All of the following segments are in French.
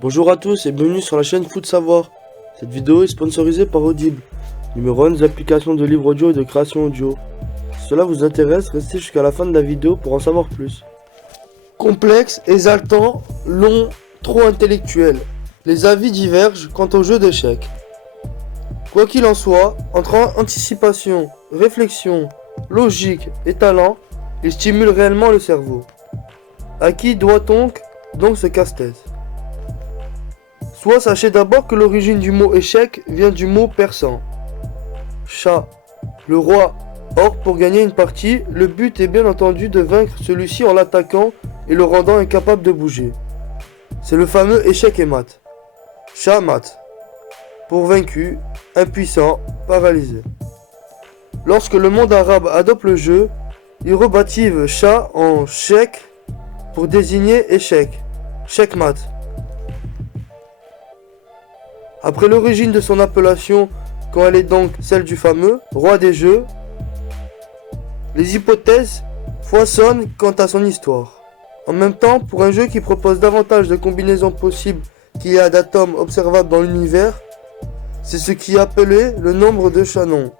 Bonjour à tous et bienvenue sur la chaîne Foot Savoir. Cette vidéo est sponsorisée par Audible, numéro 1 des applications de livres audio et de création audio. Si cela vous intéresse, restez jusqu'à la fin de la vidéo pour en savoir plus. Complexe, exaltant, long, trop intellectuel. Les avis divergent quant au jeu d'échecs. Quoi qu'il en soit, entre anticipation, réflexion, logique et talent, il stimule réellement le cerveau. À qui doit-on donc ce casse-tête? Soit sachez d'abord que l'origine du mot échec vient du mot persan. Chat, le roi. Or, pour gagner une partie, le but est bien entendu de vaincre celui-ci en l'attaquant et le rendant incapable de bouger. C'est le fameux échec et mat. Chat mat. Pour vaincu, impuissant, paralysé. Lorsque le monde arabe adopte le jeu, il rebaptise chat en chek pour désigner échec. Checkmat. Après l'origine de son appellation, quand elle est donc celle du fameux roi des jeux, les hypothèses foisonnent quant à son histoire. En même temps, pour un jeu qui propose davantage de combinaisons possibles qu'il y a d'atomes observables dans l'univers, c'est ce qui est appelé le nombre de Shannon.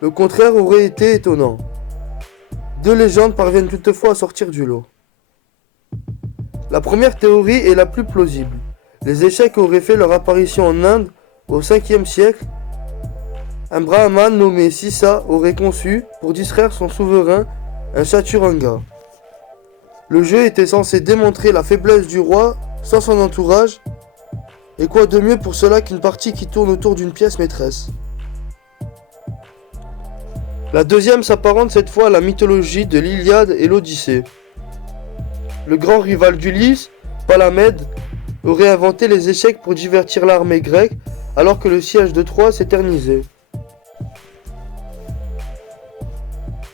Le contraire aurait été étonnant. Deux légendes parviennent toutefois à sortir du lot. La première théorie est la plus plausible. Les échecs auraient fait leur apparition en Inde au 5e siècle. Un brahman nommé Sissa aurait conçu, pour distraire son souverain, un chaturanga. Le jeu était censé démontrer la faiblesse du roi sans son entourage, et quoi de mieux pour cela qu'une partie qui tourne autour d'une pièce maîtresse. La deuxième s'apparente cette fois à la mythologie de l'Iliade et l'Odyssée. Le grand rival d'Ulysse, Palamède, aurait inventé les échecs pour divertir l'armée grecque alors que le siège de Troie s'éternisait.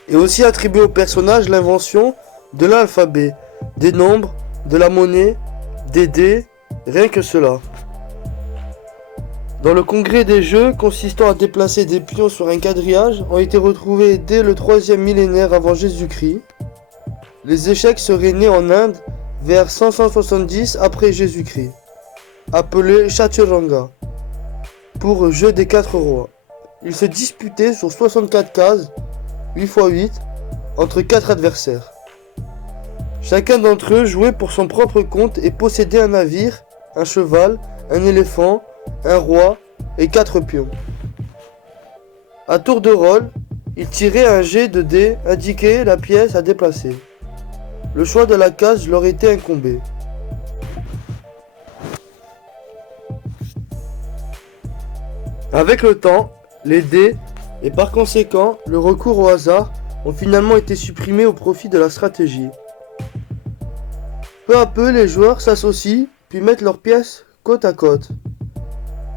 Et aussi attribué au personnage l'invention de l'alphabet, des nombres, de la monnaie, des dés, rien que cela. Dans le congrès des jeux consistant à déplacer des pions sur un quadrillage ont été retrouvés dès le 3e millénaire avant Jésus-Christ. Les échecs seraient nés en Inde vers 570 après Jésus-Christ, appelé Chaturanga, pour jeu des 4 rois. Ils se disputaient sur 64 cases, 8 x 8, entre 4 adversaires. Chacun d'entre eux jouait pour son propre compte et possédait un navire, un cheval, un éléphant, un roi et 4 pions. À tour de rôle, ils tiraient un jet de dés indiquant la pièce à déplacer. Le choix de la case leur était incombé. Avec le temps, les dés, et par conséquent le recours au hasard, ont finalement été supprimés au profit de la stratégie. Peu à peu, les joueurs s'associent, puis mettent leurs pièces côte à côte.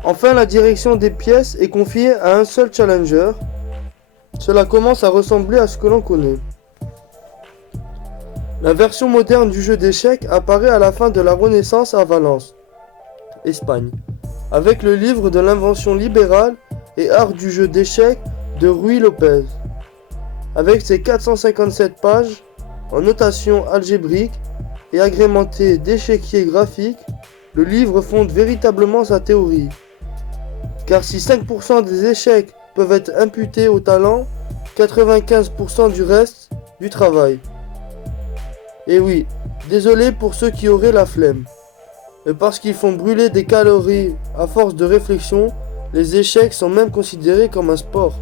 Enfin, la direction des pièces est confiée à un seul challenger. Cela commence à ressembler à ce que l'on connaît. La version moderne du jeu d'échecs apparaît à la fin de la Renaissance à Valence, Espagne, avec le livre de l'invention libérale et art du jeu d'échecs de Ruy Lopez. Avec ses 457 pages en notation algébrique et agrémenté d'échiquiers graphiques, le livre fonde véritablement sa théorie. Car si 5% des échecs peuvent être imputés au talent, 95% du reste du travail. Et oui, désolé pour ceux qui auraient la flemme. Et parce qu'ils font brûler des calories à force de réflexion, les échecs sont même considérés comme un sport.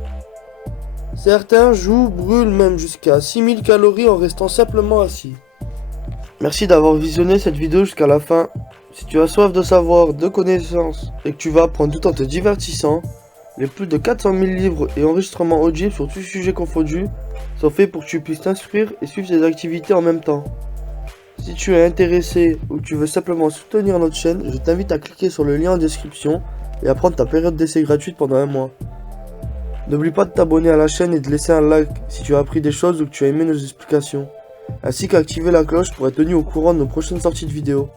Certains brûlent même jusqu'à 6000 calories en restant simplement assis. Merci d'avoir visionné cette vidéo jusqu'à la fin. Si tu as soif de savoir, de connaissances et que tu vas apprendre tout en te divertissant, les plus de 400 000 livres et enregistrements audibles sur tous sujets confondus sont faits pour que tu puisses t'instruire et suivre tes activités en même temps. Si tu es intéressé ou que tu veux simplement soutenir notre chaîne, je t'invite à cliquer sur le lien en description et à prendre ta période d'essai gratuite pendant 1 mois. N'oublie pas de t'abonner à la chaîne et de laisser un like si tu as appris des choses ou que tu as aimé nos explications, ainsi qu'activer la cloche pour être tenu au courant de nos prochaines sorties de vidéos.